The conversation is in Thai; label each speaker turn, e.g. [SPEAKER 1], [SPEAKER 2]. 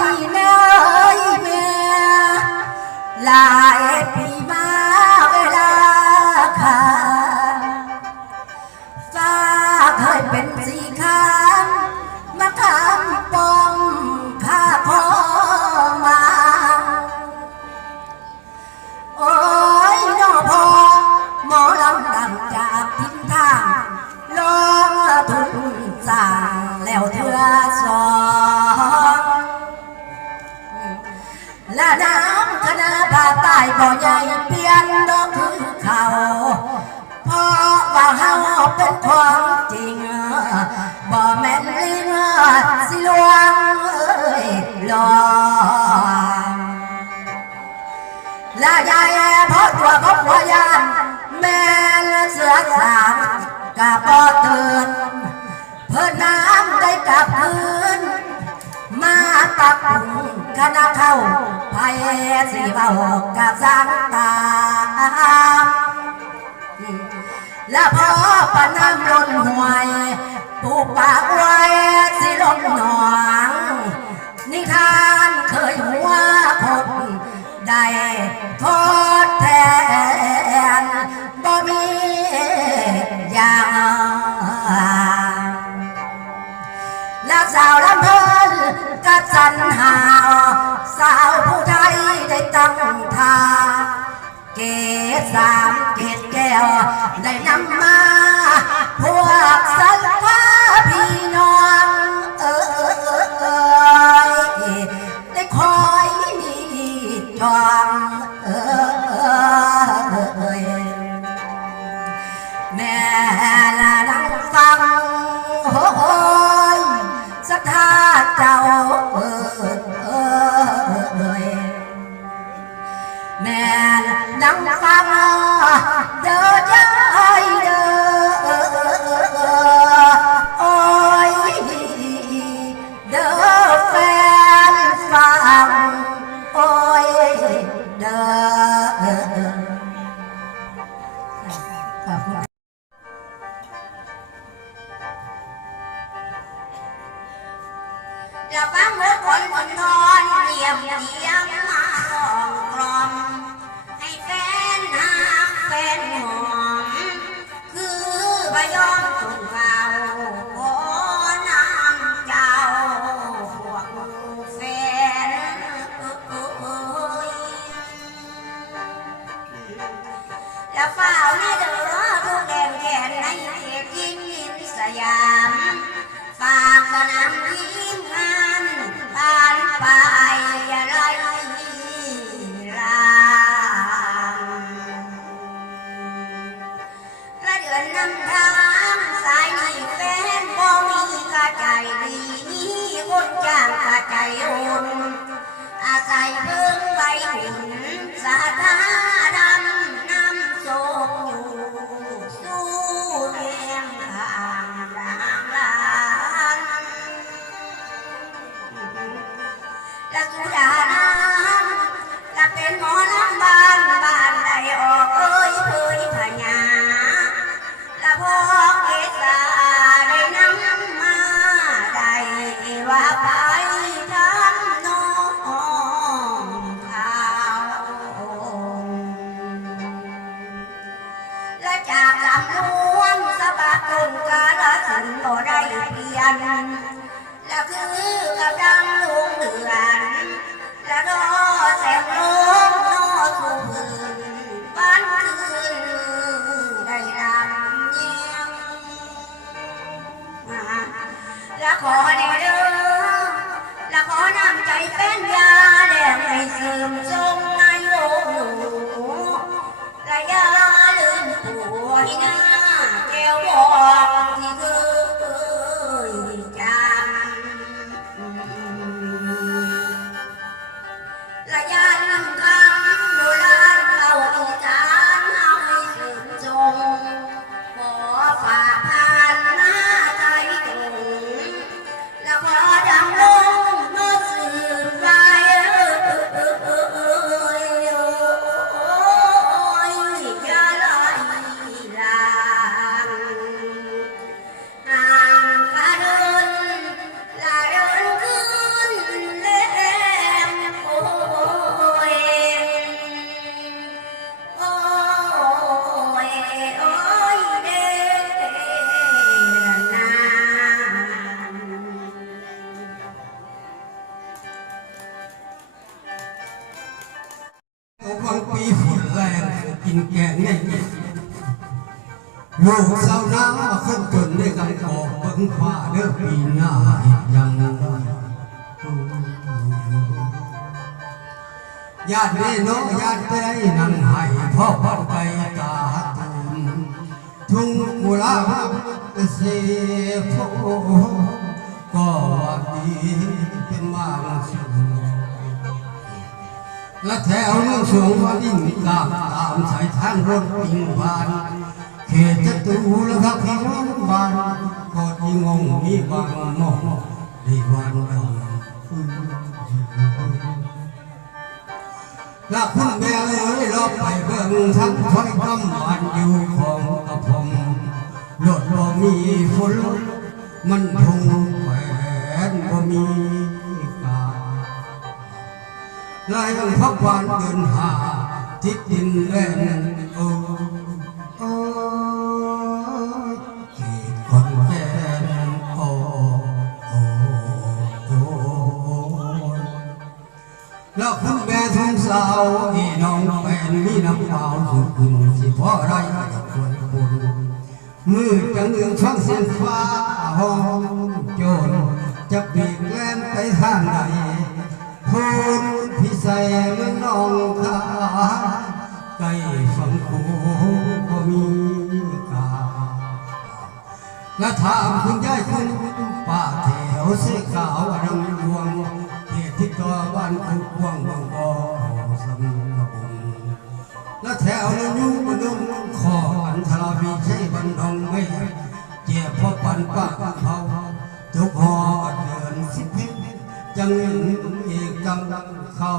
[SPEAKER 1] ดีเและน้ำคณะภาคใต้บ่ใหญ่เปลี่ยนดอกคือเขาเพราะว่าเฮาเป็นของจริงบ่แม่นลิงสิลวงเอ้ยหลอกและยายเพราะตัวของหัวยานแม่เสือสามกับบ่เตือนเพื่อน้ำได้กลับคืนมาตักปุ่นคณะเข้า ไพสีเบากับสังตาและพอปะน้ำล้นห่วยปูปากไว้สิลมหนองนิทานเคยหัวคนได้โทษแทนบ่มีอย่างและสาว สามเกตแก้วได้นำมา พวกสัล จะฟังเมื่อค
[SPEAKER 2] นคนทอนเยี่ยมเยี่ยมมาลองกลอมให้แฟนหาแฟน เดือนนำทางสายนี้แฟนบ่มีกระใจดีมีคนจ้างกระใจอุ่นอาศัยเพิ่งใบหุ่นสาธา บ่ได้เปลี่ยนและคือกำลังลุงเดือนและรอแสงลมนอสู่พื้นบ้านคืนได้รำเยียงและขอในเด้อและขอนำใจเป็นยาแดงให้เสริม บางปี
[SPEAKER 3] ฝนแรงกินแกงในกินลูกสาวน้าคนจนได้กำกอกเบิ่งฟ้าเด้อปีหน้าอีกยังญาติเน้องญาติไปได้นั่งให้พ่อพ่อไปตาตุนทุ่งกุหลาบเสียโพก็ว่าดีเป็นมางสุด และแถวเมืองสวงว่าดิ่งกาตามสายทางรถปิงบานเขตจตุแล้วครับพี่น้องบานกอดยิงงมีบางมองดีวันดงและคุณแม่เอ๋ยรอบไปเบิ่งทั้งถอยคำบานอยู่ของกระผมรถบ่มีฝนมันทงแขวนบ่มี ลายพักวานเดินหาทิศดินแดนโอ้โอ้เขตคนแก่นโอ้โอ้โอ้แล้วคุณแม่ทุ่งสาวที่น้องเป็นมีน้ำเปล่าสุดคุณสิพ่อไรกับคนคุณมือจังเอืองช่องเส้นฟ้าห้องโจรจะปีกแล่นไปทางใดพูน พิเศษเมืองนองคาใกล้ฝั่งกูก็มีกาและถามคุณยายคุณป้าแถวเสขาวรำดวงเขตที่ตัวบ้านคุกว่างบางบ่อสำนักบุญและแถวนั้นอยู่บนดงขออันทราบีใช้บันดงไม่เจ็บพราะปันป้าเผาทุกหอดเดินสิบพิจัง เอกกำลังเข้